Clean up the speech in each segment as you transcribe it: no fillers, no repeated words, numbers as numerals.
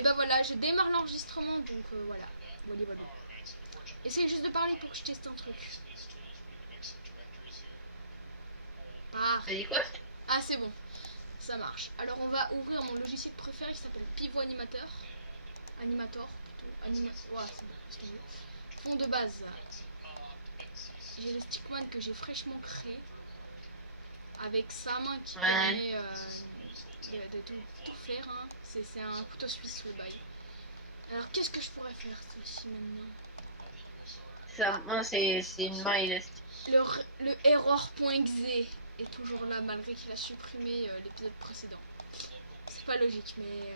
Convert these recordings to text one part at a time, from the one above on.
Et ben voilà, je démarre l'enregistrement, donc voilà. Voilà. Essaye juste de parler pour que je teste un truc. Ah, T'as dit quoi? ah c'est bon, ça marche. Alors on va ouvrir mon logiciel préféré qui s'appelle Pivot Animator. Animator plutôt. Ouais, c'est bon, c'est tombé. Fond de base. J'ai le Stickman que j'ai fraîchement créé. Avec sa main qui permet de tout faire. Hein. C'est un couteau suisse le bail. Alors qu'est-ce que je pourrais faire ici maintenant? Ça, moi, c'est une main élastique. Le error.exe est toujours là malgré qu'il a supprimé l'épisode précédent. C'est pas logique, mais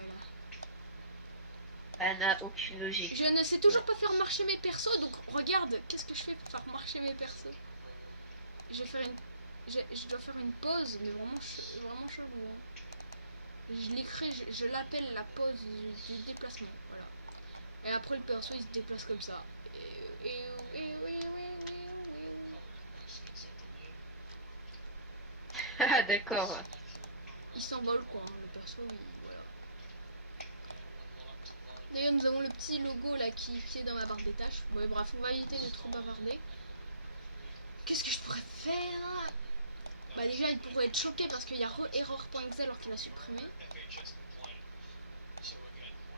Ça n'a aucune logique. je ne sais toujours pas faire marcher mes persos, donc regarde, qu'est-ce que je fais pour faire marcher mes persos? Je vais faire je dois faire une pause, mais vraiment chelou. Hein. Je l'écris, je l'appelle la pause du déplacement. Voilà. Et après le perso il se déplace comme ça. Ah, d'accord. Il s'envole quoi, hein, le perso, voilà. D'ailleurs nous avons le petit logo là qui est dans ma barre des tâches. Bon, bref, on va éviter de trop bavarder. Qu'est-ce que je pourrais faire? Bah déjà il pourrait être choqué parce qu'il y a error.exe alors qu'il a supprimé.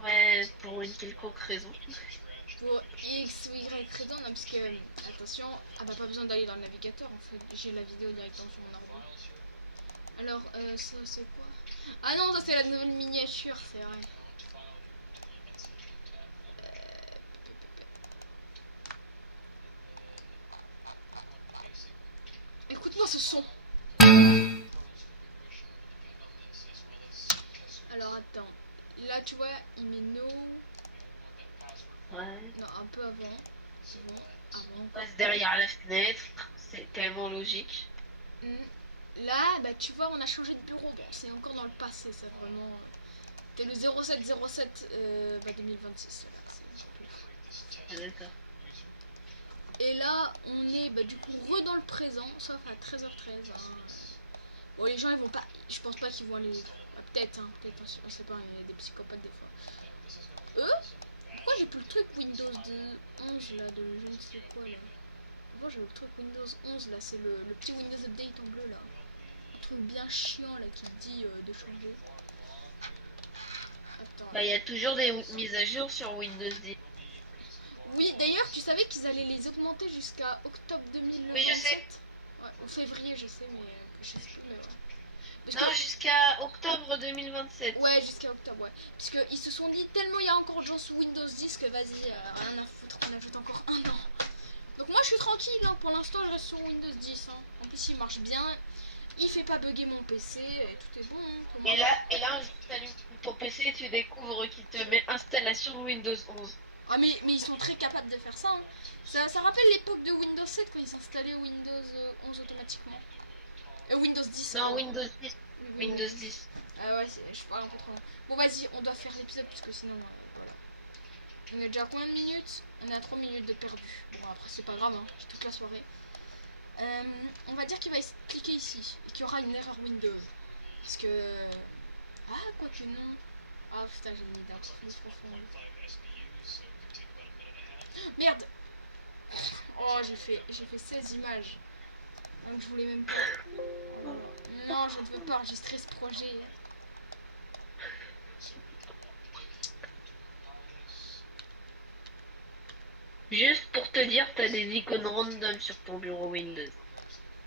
Ouais, pour une quelconque raison. Pour X ou Y raison, non, parce que, attention, elle n'a pas besoin d'aller dans le navigateur en fait, j'ai la vidéo directement sur mon ordi. Alors, ça c'est quoi? Ah non, ça c'est la nouvelle miniature, c'est vrai. Écoute-moi ce son. Alors attends, là tu vois, il met no. Ouais. Non, un peu avant. C'est bon, avant. On passe derrière la fenêtre, c'est tellement logique. Là, bah tu vois, on a changé de bureau. Bon, c'est encore dans le passé, c'est vraiment. C'était le 0707 2026. Ah, d'accord. Et là, on est du coup dans le présent, sauf à 13h13. Hein. Bon, les gens ils vont pas. Je pense pas qu'ils vont aller. Peut-être, hein, peut-être, on sait pas, il y a des psychopathes des fois. Pourquoi j'ai plus le truc Windows 11 là, de je ne sais quoi là? Pourquoi j'ai le truc Windows 11 là, c'est le petit Windows Update en bleu là. Un truc bien chiant là qui dit de changer. Attends. Bah, il y a toujours des mises à jour sur Windows 10. Oui, d'ailleurs, tu savais qu'ils allaient les augmenter jusqu'à octobre 2027? Oui, je sais. Ouais, ou février, je sais, mais je sais plus, mais ouais. Parce Non, que, jusqu'à octobre 2027. ouais, jusqu'à octobre, ouais. Parce qu'ils se sont dit tellement il y a encore de gens sous Windows 10 que vas-y, rien à foutre, on ajoute encore un an. Donc moi je suis tranquille, hein. Pour l'instant je reste sur Windows 10. Hein. En plus il marche bien, il fait pas bugger mon PC, et tout est bon. Hein, pour moi. Et là, tu allumes ton PC, tu découvres qu'il te met installation Windows 11. Ah mais ils sont très capables de faire ça. Hein. Ça rappelle l'époque de Windows 7 quand ils installaient Windows 11 automatiquement. Windows 10. Non, Windows 10. Windows Windows 10. 10. Ah ouais, je parle un peu trop long. Bon vas-y, on doit faire l'épisode parce que sinon, voilà. On est déjà à combien de minutes? On est à 3 minutes de perdu. Bon après c'est pas grave, hein. J'ai toute la soirée. On va dire qu'il va cliquer ici et qu'il y aura une erreur Windows. Parce que... Ah, quoi que non. Ah putain, j'ai mis d'un profond. Merde. Oh, j'ai fait 16 images. Donc je voulais même pas. Non, je ne veux pas enregistrer ce projet. Juste pour te dire, t'as des icônes random sur ton bureau Windows.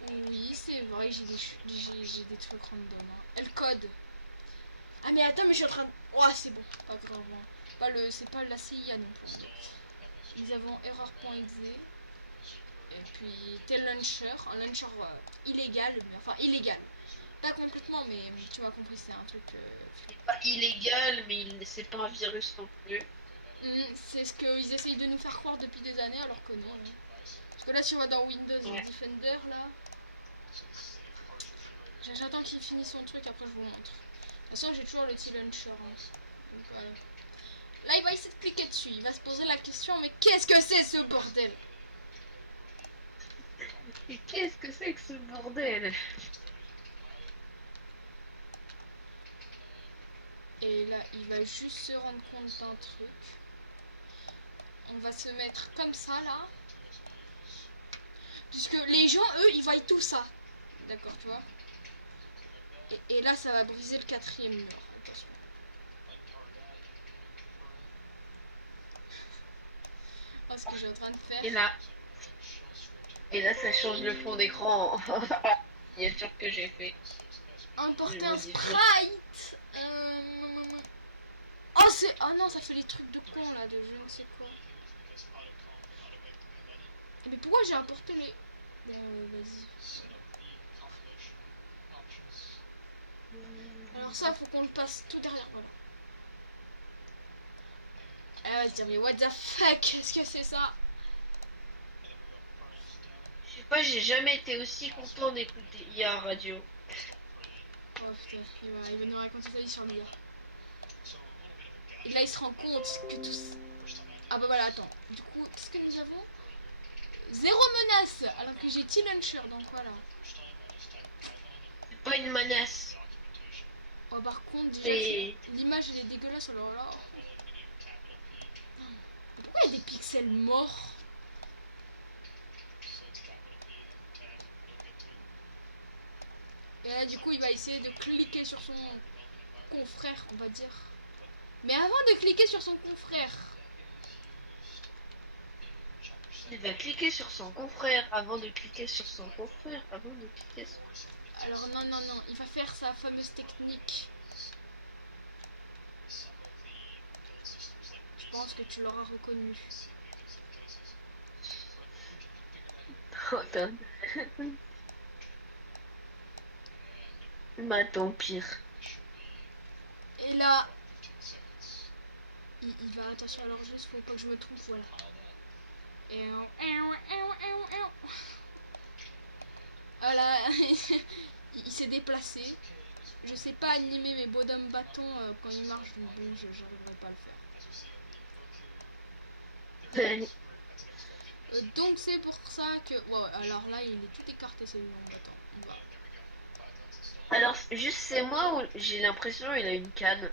Oui, c'est vrai, j'ai des trucs random. Hein. Et le code. Ah mais attends, mais je suis en train de... Oh, c'est bon, pas grave. Hein. C'est pas la CIA non plus. Nous avons error.exe. Et puis tel launcher, un launcher illégal, mais enfin illégal. Pas complètement, mais tu m'as compris, c'est un truc... Pas illégal, mais c'est pas un virus non plus. C'est ce qu'ils essayent de nous faire croire depuis des années, alors que non. Hein. Parce que là, si on va dans Windows Defender, là... J'attends qu'il finisse son truc, après je vous montre. De toute façon, j'ai toujours le T-Launcher. Hein. Donc voilà. Là, il va essayer de cliquer dessus. Il va se poser la question, mais qu'est-ce que c'est ce bordel? Et qu'est-ce que c'est que ce bordel? Et là, il va juste se rendre compte d'un truc. On va se mettre comme ça, là. Puisque les gens, eux, ils voient tout ça. D'accord, tu vois. Et là, ça va briser le quatrième mur. Attention. Oh, ce que j'ai en train de faire. Et là, ça change le fond d'écran. Bien sûr que j'ai fait. Importer Je un modifie. sprite. Oh, c'est... Oh non, ça fait les trucs de con, là, de je ne sais quoi. Mais pourquoi j'ai importé les... Bon, vas-y. Alors ça, faut qu'on le passe tout derrière, voilà. Elle va se dire, mais what the fuck, qu'est-ce que c'est ça? Je sais pas, j'ai jamais été aussi content d'écouter IA radio. Oh putain, il va nous raconter sa vie sur l'IA. Et là, il se rend compte que tous... Ah bah voilà, attends. Du coup, qu'est-ce que nous avons? Zéro menace, alors que j'ai T-Launcher, donc voilà. C'est pas une menace. Oh, par contre, déjà, C'est... l'image, elle est dégueulasse, alors là... Mais pourquoi il y a des pixels morts? Et là, du coup, il va essayer de cliquer sur son confrère, on va dire. Mais avant de cliquer sur son confrère... Il va cliquer sur son confrère avant de cliquer sur son confrère avant de cliquer sur... Alors non, non, non, il va faire sa fameuse technique. Je pense que tu l'auras reconnu. Oh, bah tant pire. Et là, il va... Attention, alors juste, faut pas que je me trompe, voilà. Voilà, il s'est déplacé. Je sais pas animer mes bonhommes bâtons quand ils marchent, donc bon, j'arriverai pas à le faire. Donc c'est pour ça que... Ouais, alors là, il est tout écarté celui-là. Attends, on va... Alors, juste c'est moi ou j'ai l'impression il a une canne.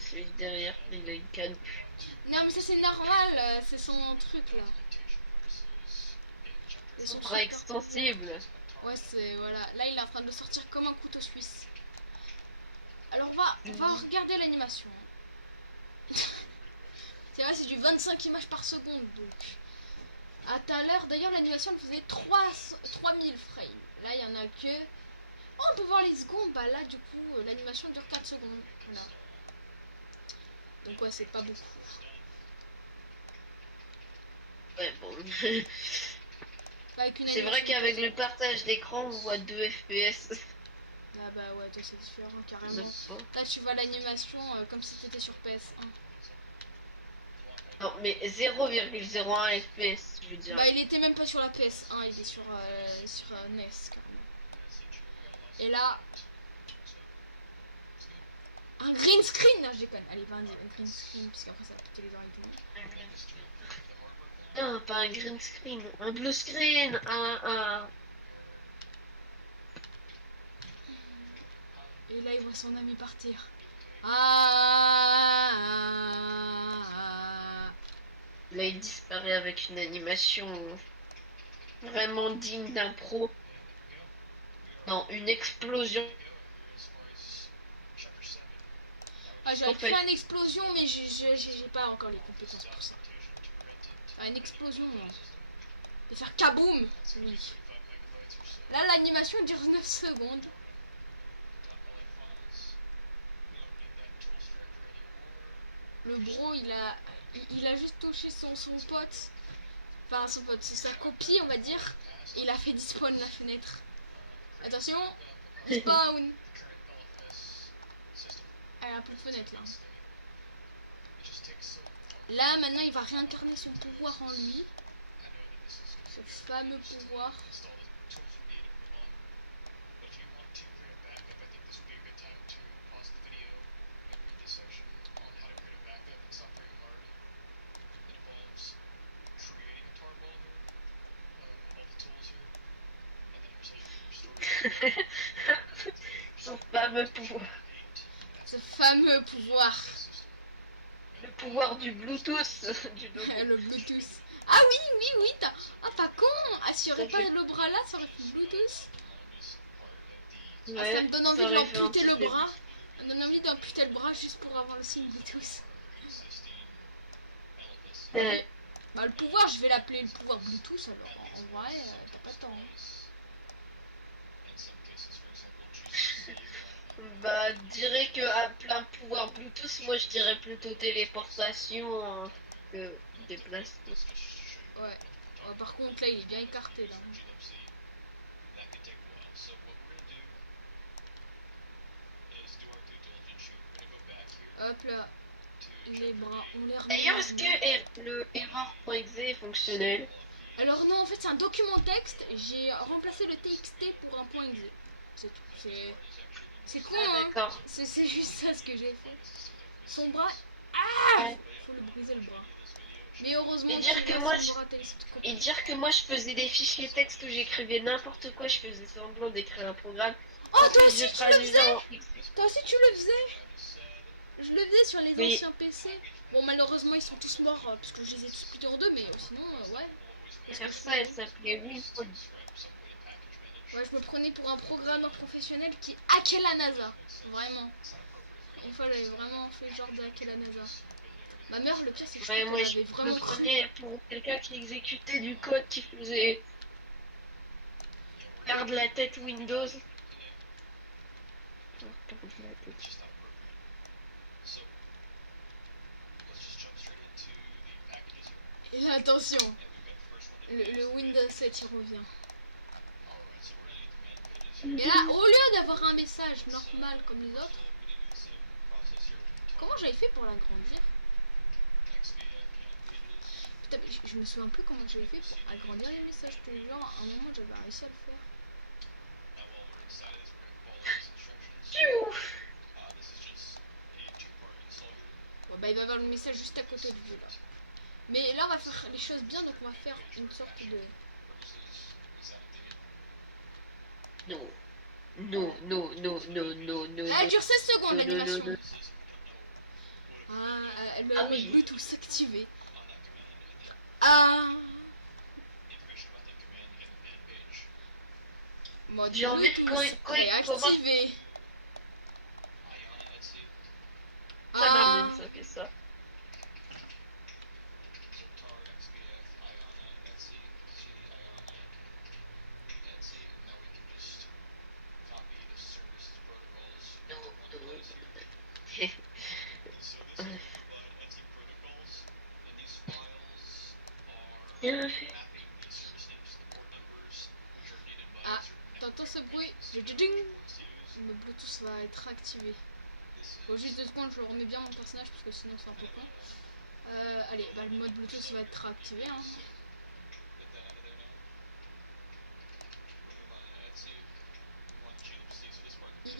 Celui derrière, il a une canne. Non mais ça c'est normal, c'est son truc là. Et Son son bras super... extensible. Ouais, c'est... Voilà, là il est en train de sortir comme un couteau suisse. Alors on va regarder l'animation. C'est vrai, c'est du 25 images par seconde, donc... À tout à l'heure, d'ailleurs, l'animation elle faisait 3000 frames. Là, il y en a que... Oh, on peut voir les secondes. Bah là, du coup, l'animation dure 4 secondes. Voilà. Donc ouais, c'est pas beaucoup. Ouais, bon. Avec une C'est vrai animation... qu'avec le partage d'écran, on voit 2 FPS. Ah bah ouais, toi c'est différent, carrément. Même pas. Là, tu vois l'animation comme si t'étais sur PS1. Non, mais 0,01 FPS, je veux dire. Bah, il était même pas sur la PS1, il est sur, NES, carrément. Et là... Un green screen. Non, je déconne. Allez, pas un green screen, puisqu'après ça va péter les oreilles du monde. Non, pas un green screen, un blue screen, Et là, il voit son ami partir. Ah, Là, il disparaît avec une animation vraiment digne d'un pro. Non, une explosion. ah, j'aurais pu faire une explosion, mais j'ai pas encore les compétences pour ça. Ah, une explosion, moi. De faire kaboom. Oui. Là, l'animation dure 9 secondes. Le bro, il a juste touché son pote. Enfin, son pote, c'est sa copie, on va dire. Et il a fait despawn la fenêtre. Attention, spawn. Elle a plus de fenêtre là. Là, maintenant, il va réincarner son pouvoir en lui. Ce fameux pouvoir. Son fameux pouvoir. Ce fameux pouvoir. Le pouvoir du Bluetooth du logo. Le Bluetooth. Ah oui, t'as... Ah, pas con. Ah, s'il n'y aurait Ça pas fait- le bras là, ça aurait fait Bluetooth. Ah, ça Ouais, me donne ça envie de aurait fait un l'amputer petit le peu. bras. Ça me donne envie d'amputer le bras juste pour avoir le signe Bluetooth. Ouais. Bah, le pouvoir, je vais l'appeler le pouvoir Bluetooth alors. En vrai, t'as pas de temps. Hein. Bah, je dirais que à plein pouvoir Bluetooth, moi je dirais plutôt téléportation hein, que déplacement. Ouais. Ouais, par contre, là, il est bien écarté là. Hop là. Les bras, on les remet D'ailleurs, est-ce normalement. que le error.exe est fonctionnel? Alors non, en fait, c'est un document texte. J'ai remplacé le TXT pour un point .exe. C'est tout. C'est con, Ah, hein. d'accord. C'est juste ça ce que j'ai fait. Son bras... Ouais. Faut le briser le bras. Mais heureusement Et dire qu'il que a moi, son bras télescopique. et dire que moi je faisais des fichiers texte où j'écrivais n'importe quoi, je faisais semblant d'écrire un programme. Oh, toi Ensuite, aussi je tu le traduisais faisais? en exe. Toi aussi tu le faisais? Je le faisais sur les Oui, anciens PC. Bon, malheureusement, ils sont tous morts parce que je les ai tous splités en deux, mais sinon, ouais. Qu'est-ce que faire je ça, elle faisais? s'appelait Winprod. Ouais, je me prenais pour un programmeur professionnel qui hackait la NASA. Vraiment. Une fois, j'avais vraiment fait genre de hacker la NASA. Ma mère, le pire, c'est que je crois Ouais, qu'elle moi je avait me vraiment cru. prenais pour quelqu'un qui exécutait du code qui faisait perdre la tête Windows. Perdre la tête. Et là, attention, le Windows 7 il revient. Et là, au lieu d'avoir un message normal comme les autres, comment j'avais fait pour l'agrandir? Putain, mais je me souviens plus comment j'avais fait pour agrandir les messages. Je te jure, à un moment j'avais réussi à le faire. Piou. Bon, bah il va y avoir le message juste à côté du jeu là. Mais là on va faire les choses bien, donc on va faire une sorte de... Non. Non, non, non, non, non, non, Ah, elle non, dure 16 secondes non, non, non, l'animation. non. Ah, Ah le mode oui. Bluetooth activé. Ah, mode J'ai envie de Bluetooth comment réactivé. ça Ah, marche, ça fait ça. Non, non, non. Bien fait. ah, t'entends ce bruit? Ding. Le Bluetooth va être activé. Faut juste 2 secondes, je remets bien mon personnage parce que sinon c'est un peu con. Allez, bah, le mode Bluetooth va être activé. Hein.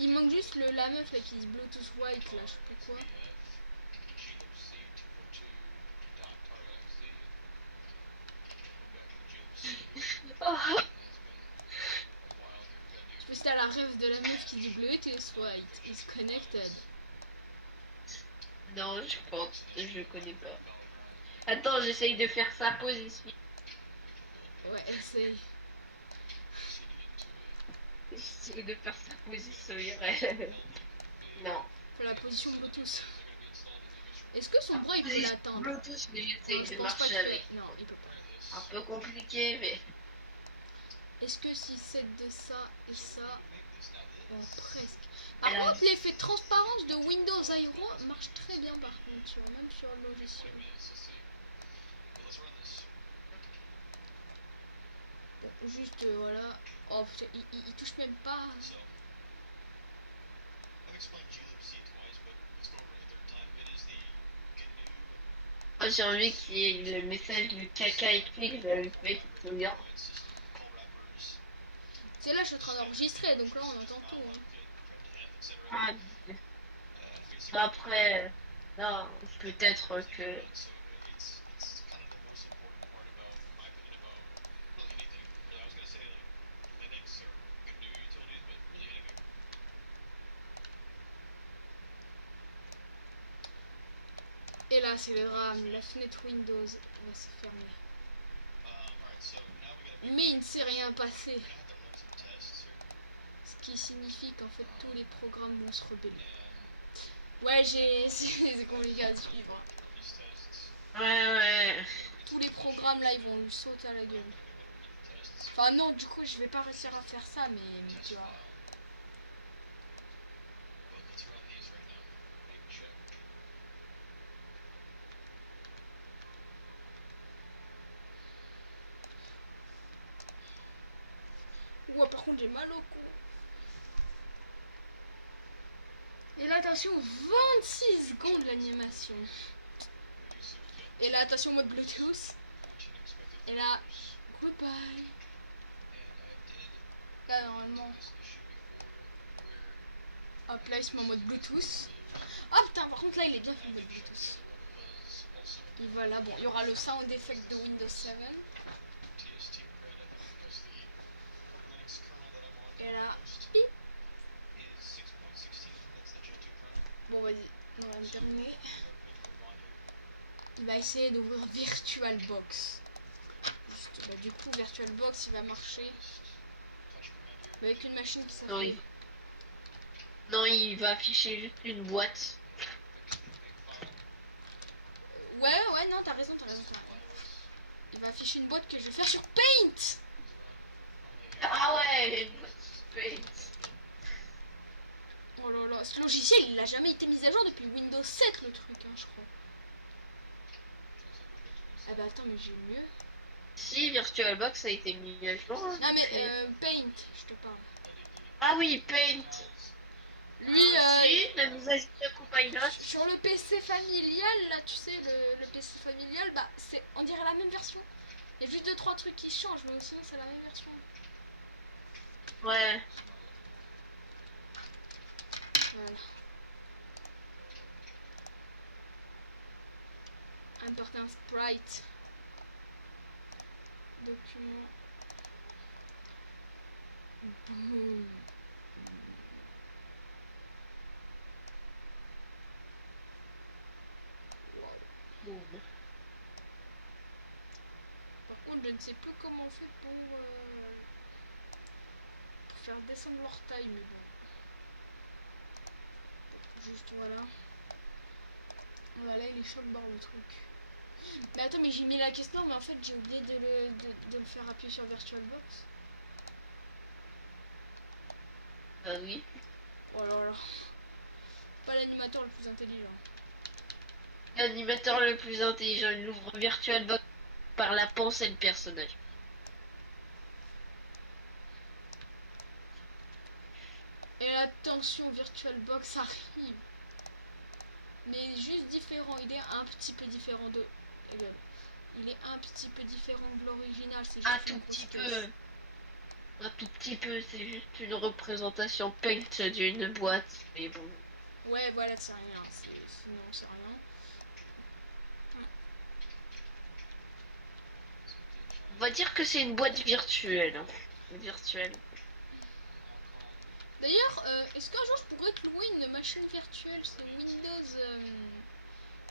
Il manque juste la meuf là qui dit Bluetooth White là, je sais plus quoi. Oh. Je sais pas si t'as la rêve de la meuf qui dit Bluetooth White is connected. Non, je pense, je connais pas. Attends, j'essaye de faire sa position. Ouais, essaye. J'essaye de faire sa position IRL. Non. Faut la position Bluetooth. Est-ce que son bras il peut Position l'atteindre? Bluetooth, mais Non, j'essaye je de pense pas marcher qu'il peut. avec. Non, il peut pas. Un peu compliqué, mais. Est-ce que si c'est de ça et ça. Oh, presque. Par Elle a... contre, l'effet de transparence de Windows Aero marche très bien par contre, même sur le logiciel. Bon, juste voilà. Oh putain, il touche même pas. Moi, j'ai envie qu'il y ait le message du caca écrit que j'avais fait, tu te souviens? C'est là, je suis en train d'enregistrer, donc là on entend tout. Hein. Ah, après, non, peut-être que. Et là, c'est le drame. La fenêtre Windows va se fermer. Mais il ne s'est rien passé. Ce qui signifie qu'en fait, tous les programmes vont se rebeller. Ouais, c'est compliqué à suivre. Ouais. Tous les programmes là, ils vont lui sauter à la gueule. Enfin, non, du coup, je vais pas réussir à faire ça, mais tu vois. Ouais, par contre, j'ai mal au cou. Et là, attention, 26 secondes l'animation. Et là, attention, mode Bluetooth. Et là, goodbye. Là, normalement. Hop, là, il se met en mode Bluetooth. Oh putain, par contre, là, il est bien fait le mode Bluetooth. Et voilà, bon, il y aura le sound effect de Windows 7. Et là, bip. Bon, vas-y, on va terminer. Il va essayer d'ouvrir VirtualBox. Juste, bah, du coup, VirtualBox, il va marcher. Avec une machine qui s'appelle... Non, il va afficher juste une boîte. Ouais, non, t'as raison. Il va afficher une boîte que je vais faire sur Paint. Ah ouais, une boîte Paint. Oh là là, ce logiciel, il a jamais été mis à jour depuis Windows 7, le truc, hein, je crois. Ah bah attends, mais j'ai mieux. Si, VirtualBox a été mis à jour. Non mais Paint, je te parle. Ah oui, Paint. Lui, Si, la mise à jour de Copilot. sur le PC familial, là, tu sais, le PC familial, bah, on dirait la même version. Il y a juste 2-3 trucs qui changent, mais sinon, c'est la même version. Ouais. Voilà. Important sprite. Document. Boom. Boum. Par contre, je ne sais plus comment on fait pour faire descendre leur taille, mais bon. Juste voilà. Voilà, il est choc barre le truc. Mais attends, mais j'ai mis la caisse noire, mais en fait j'ai oublié de le faire appuyer sur VirtualBox. Ah oui. Oh là là. Pas l'animateur le plus intelligent. L'animateur le plus intelligent, il ouvre VirtualBox par la pensée de personnage. Et attention, VirtualBox arrive. Mais juste différent, il est un petit peu différent de... Il est un petit peu différent de l'original, c'est juste Un une tout grosse petit caisse. peu. Un tout petit peu, c'est juste une représentation Paint d'une boîte. Mais bon. Ouais, voilà, c'est rien. Sinon, c'est rien. On va dire que c'est une boîte virtuelle. Hein. Virtuelle. D'ailleurs, est-ce qu'un jour je pourrais te louer une machine virtuelle? C'est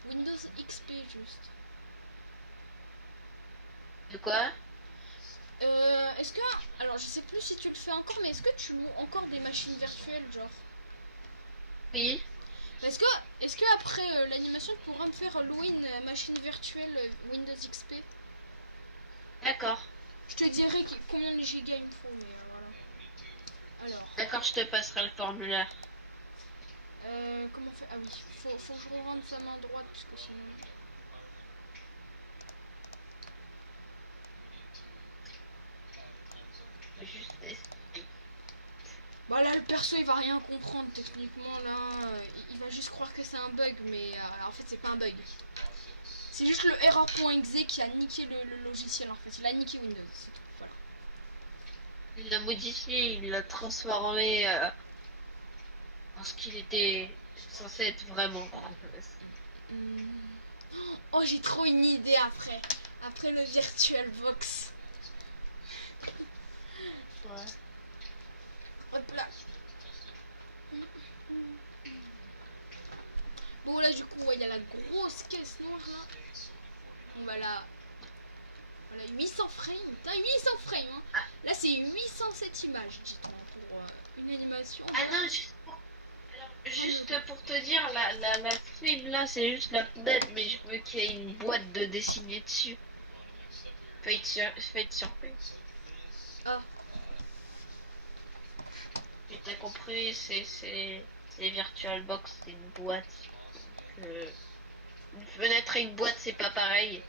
Windows XP juste. De quoi? Est-ce que... Alors, je sais plus si tu le fais encore, mais est-ce que tu loues encore des machines virtuelles, genre? Oui. Est-ce que après l'animation, tu pourras me faire louer une machine virtuelle Windows XP? D'accord. Je te dirai combien de gigas il me faut, mais voilà. Alors, D'accord, je te passerai le formulaire. comment on fait? Ah oui, faut que je rende sa main droite, parce que sinon... Juste. Bah là, le perso, il va rien comprendre techniquement, là. Il va juste croire que c'est un bug, mais en fait, c'est pas un bug. C'est juste le error.exe qui a niqué le logiciel, en fait. Il a niqué Windows, c'est tout, voilà. Il l'a modifié, il l'a transformé en ce qu'il était censé être vraiment. Oh, j'ai trop une idée après. Après le VirtualBox. Ouais. Hop là. Bon là du coup ouais, il y a la grosse caisse noire là. On va la... Voilà, 800 frames. Putain, 800 frames hein. Ah, Là c'est 807 images, dites-moi, pour une animation. ah non, juste pour te dire, la frame là, c'est juste la fenêtre, mais je veux qu'il y ait une boîte de dessiné dessus. Fate surprise. Ah, Et t'as compris, c'est VirtualBox, c'est une boîte. Euh, une fenêtre et une boîte, c'est pas pareil.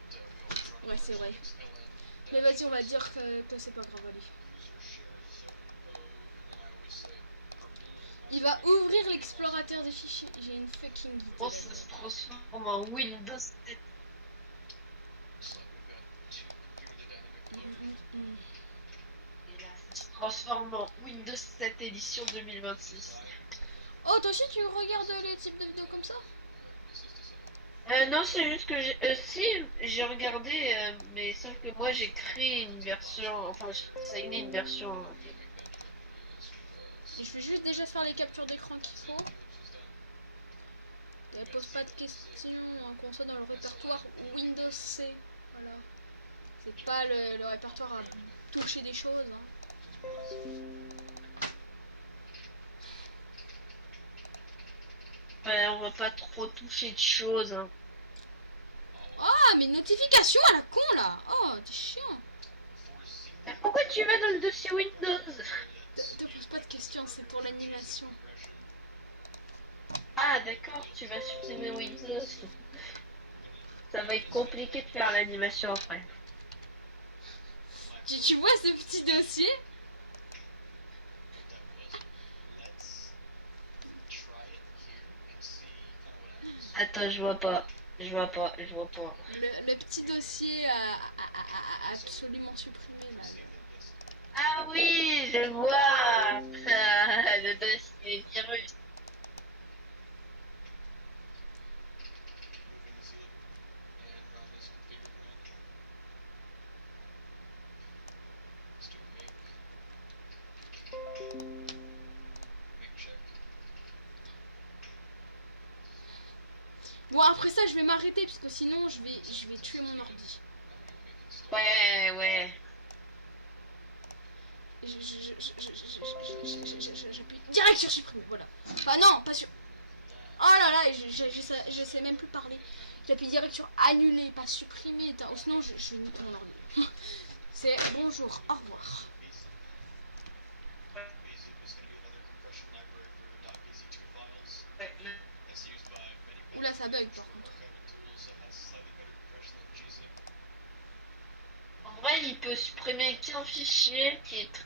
ouais c'est vrai. Mais vas-y, on va dire que c'est pas grave, allez. Il va ouvrir l'explorateur des fichiers. J'ai une fucking guide. Oh, ça se transforme en Windows 7. Et là, ça se transforme en Windows 7 édition 2026. Oh, toi aussi tu regardes les types de vidéos comme ça? Non, c'est juste que si, j'ai regardé, mais sauf que moi j'ai créé une version, enfin, j'ai designé une version. Et je vais juste déjà faire les captures d'écran qu'il faut. Et elle pose pas de questions hein, qu'on soit dans le répertoire Windows C. Voilà. C'est pas le répertoire à toucher des choses. Hein. Ouais, on va pas trop toucher de choses, hein. Ah, mais notification à la con là. Oh, t'es chiant. Pourquoi tu vas dans le dossier Windows? Te pose pas de questions, c'est pour l'animation. Ah, d'accord, tu vas supprimer Windows. Ça va être compliqué de faire l'animation après. Tu vois ce petit dossier? Attends, je vois pas. Je vois pas, je vois pas. Le petit dossier à absolument supprimé là. Ah oui, je vois. Le dossier virus. Bon, après ça, je vais m'arrêter parce que sinon, je vais tuer mon ordi. Ouais, ouais. J'appuie direct sur supprimer, voilà. Ah non, pas sur... Oh là là, je sais même plus parler. J'appuie direct sur annuler, pas supprimer. Sinon, je vais niquer mon ordi. C'est bonjour, au revoir. Oula, ça bug par contre. En vrai, il peut supprimer qu'un fichier qui est.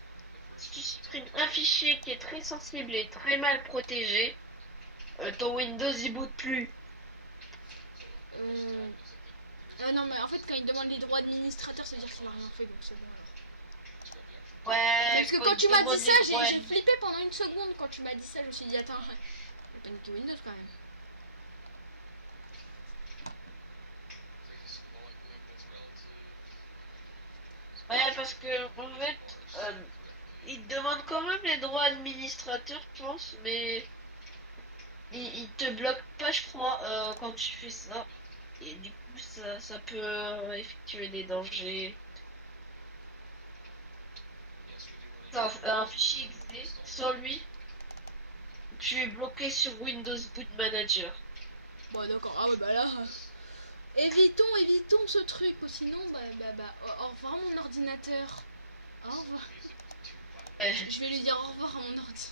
Si tu supprimes un fichier qui est très sensible et très mal protégé, ton Windows il boot plus. Non, mais en fait, quand il demande les droits administrateurs, ça veut dire qu'il a rien fait, donc c'est bon alors. Ouais, Parce que quand quand il tu m'as dit demande ça, les droits. j'ai flippé pendant une seconde. Quand tu m'as dit ça, je me suis dit, attends, je vais pas niquer Windows quand même. Ouais, parce que en fait, il te demande quand même les droits administrateurs, je pense, mais il te bloque pas, je crois, quand tu fais ça. Et du coup, ça peut effectuer des dangers. Un fichier XD, sans lui, tu es bloqué sur Windows Boot Manager. Bon, d'accord, ah ouais, bah là. Évitons ce truc, ou sinon, au revoir mon ordinateur. Au revoir. Ouais, Je vais lui dire au revoir à mon ordi.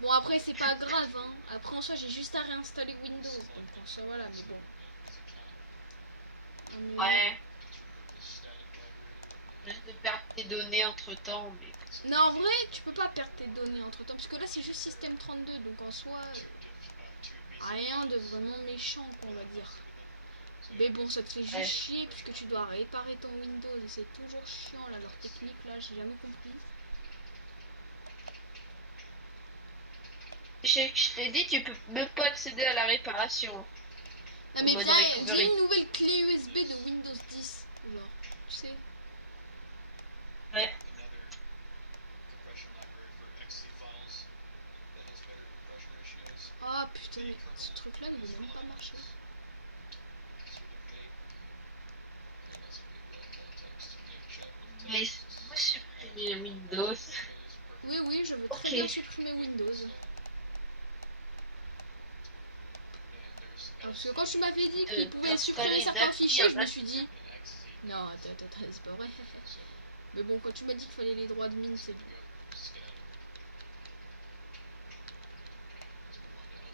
Bon, après, c'est pas grave, hein. Après, en soi, j'ai juste à réinstaller Windows. Donc, en soi, voilà, mais bon. ouais. Juste de perdre tes données entre temps, mais. Non, en vrai, tu peux pas perdre tes données entre temps. Parce que là, c'est juste système 32. Donc, en soi, rien de vraiment méchant, on va dire. Mais bon, ça te fait juste Ouais. chier puisque tu dois réparer ton Windows et c'est toujours chiant là, leur technique là, j'ai jamais compris. Je t'ai dit, tu peux même pas accéder à la réparation Non en mais mode viens, j'ai recovery. une nouvelle clé USB de Windows 10, genre, tu sais. Ouais. Ah putain. Putain, mais ce truc-là ne veut même pas marcher. Mais moi supprimer Windows. Oui, oui, je veux très Ok. bien supprimer Windows. Ah, parce que quand tu m'avais dit qu'il pouvait supprimer D'installer une certains appli fichiers, je en me suis dit... Non, attends, c'est pas vrai. Mais bon, quand tu m'as dit qu'il fallait les droits de mine, c'est bon.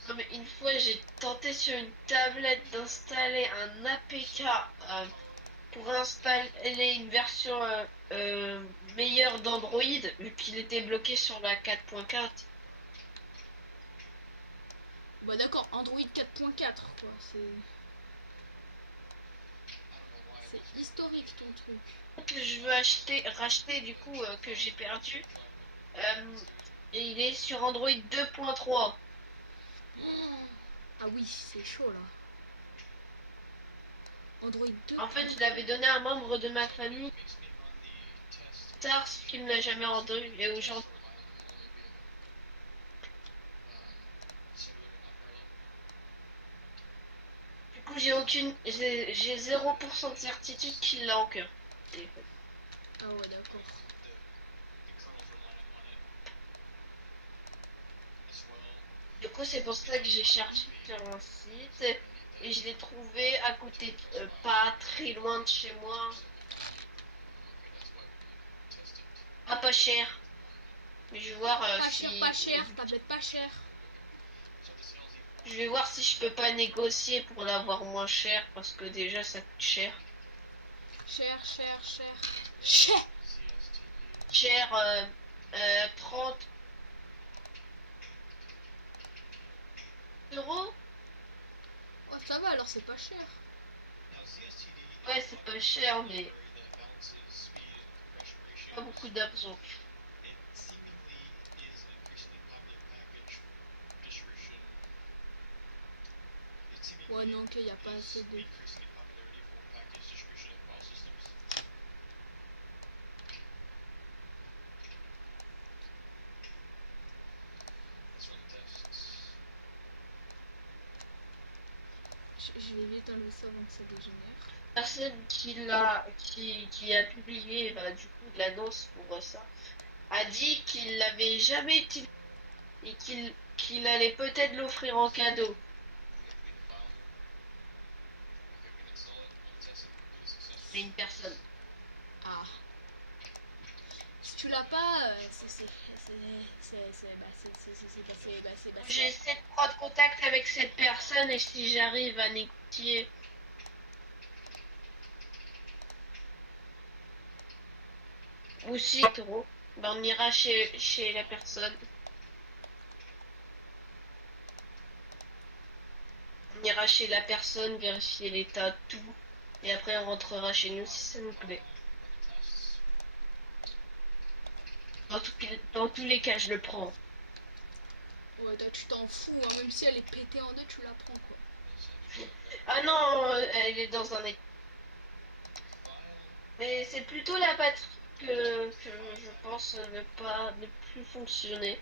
Non, mais une fois j'ai tenté sur une tablette d'installer un APK pour installer une version meilleure d'Android vu qu'il était bloqué sur la 4.4. Bah d'accord, Android 4.4, quoi. C'est historique, ton truc. Que je veux racheter du coup que j'ai perdu. Euh, et il est sur Android 2.3. Oh, ah oui, c'est chaud, là. Android 2. En fait, je l'avais donné à un membre de ma famille tard, ce qu'il ne l'a jamais rendu. Et aujourd'hui, du coup, j'ai 0% de certitude qu'il l'a en cœur. Ah ouais, d'accord. Du coup, c'est pour ça que j'ai cherché sur un site et je l'ai trouvé à côté, pas très loin de chez moi. Pas cher. Mais je vais voir Pas si cher, tablette pas cher. je vais voir si je peux pas négocier pour l'avoir moins cher parce que déjà ça coûte cher. Cher, cher, cher. Cher. Cher 30 euros. Oh, ça va, alors c'est pas cher. Ouais, c'est pas cher, mais pas beaucoup d'argent. Ouais, non, ok, y a pas assez de... Je vais vite enlever ça avant que ça dégénère. Personne qui a publié bah, du coup l'annonce pour ça a dit qu'il l'avait jamais utilisé et qu'il allait peut-être l'offrir en cadeau. Mais une personne. Ah. Si tu l'as pas, J'essaie de prendre contact avec cette personne et si j'arrive à négocier aussi 30 euros, ben on ira chez la personne. On ira chez la personne, vérifier l'état, tout. Et après on rentrera chez nous si ça nous plaît. Dans tous les cas, je le prends. Ouais, toi, tu t'en fous, hein, même si elle est pétée en deux, tu la prends, quoi. Ah non, elle est dans un état. Mais c'est plutôt la batterie que je pense ne plus fonctionner.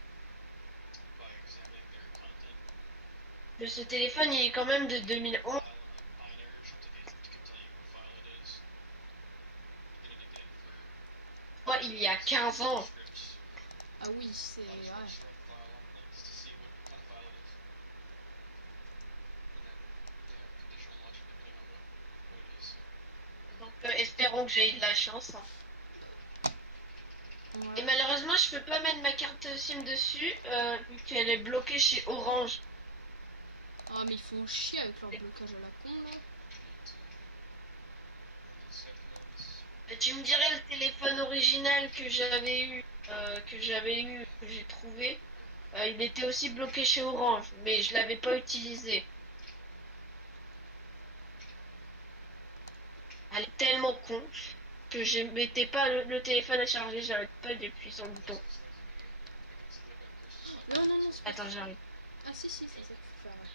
Mais ce téléphone, il est quand même de 2011. Moi, il y a 15 ans. Ah oui, c'est... Ouais. Donc, espérons que j'ai eu de la chance, hein. Et Ouais. malheureusement, je peux pas mettre ma carte SIM dessus, vu qu'elle est bloquée chez Orange. Ah, mais ils font chier avec leur blocage à la con, là. Tu me dirais le téléphone original que j'ai trouvé, il était aussi bloqué chez Orange, mais je l'avais pas utilisé. Elle est tellement con que je mettais pas le téléphone à charger, j'arrête pas d'appuyer sur le bouton. Non, non, non, c'est pas ça. Attends, j'arrive. Ah, si, si, c'est ça qu'il faut faire, ouais.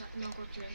Ah, non, quand tu... Non.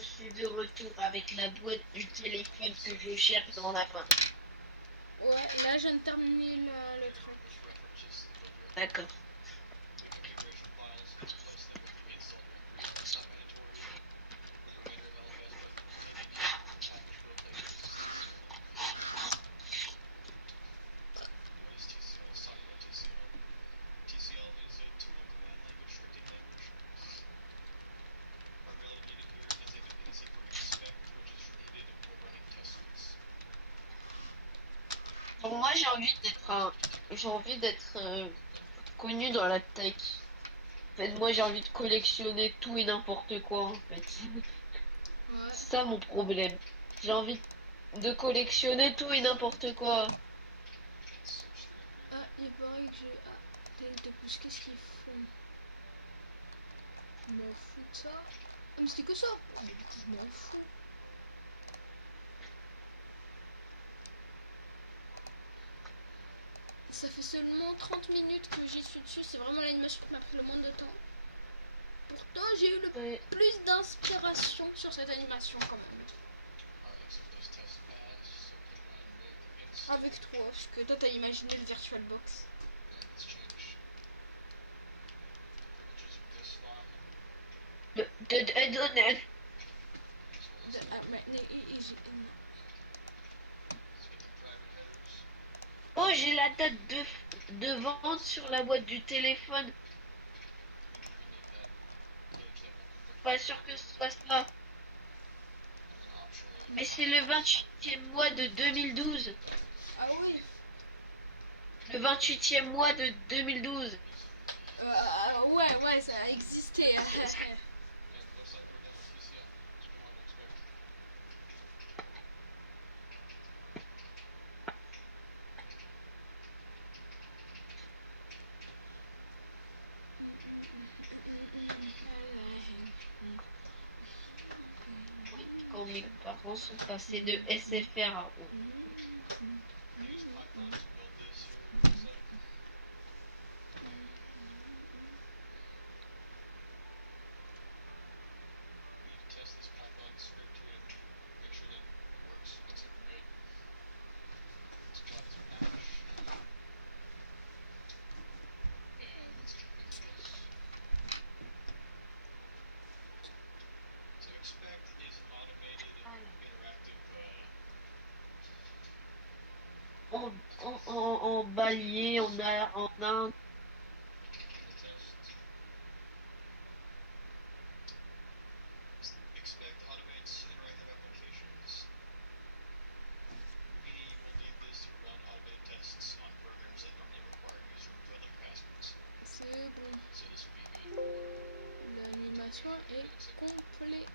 suis de retour avec la boîte du téléphone que je cherche dans la main. Ouais, là, je viens de terminer le truc. D'accord. Bon, moi, j'ai envie d'être connu dans la tech. En fait, moi, j'ai envie de collectionner tout et n'importe quoi, en fait. Ouais. C'est ça mon problème. J'ai envie de collectionner tout et n'importe quoi. Ah, il paraît que j'ai... Ah, de plus, qu'est-ce qu'ils font? Je m'en fous de ça. Ah, mais c'était que ça. Ah, mais du coup, je m'en fous. Ça fait seulement 30 minutes que j'y suis dessus. C'est vraiment l'animation qui m'a pris le moins de temps. Pourtant, j'ai eu le Ouais. plus d'inspiration sur cette animation quand même. Avec toi, parce que toi, t'as imaginé le VirtualBox. Donner. Oh, j'ai la date de vente sur la boîte du téléphone. Pas sûr que ce soit ça. Mais c'est le 28e mois de 2012. Ah oui. Le 28e mois de 2012. Ouais, ça a existé. Oui, quand mes parents sont passés de SFR à O. En Balier, en Inde. C'est bon. L'animation est complète.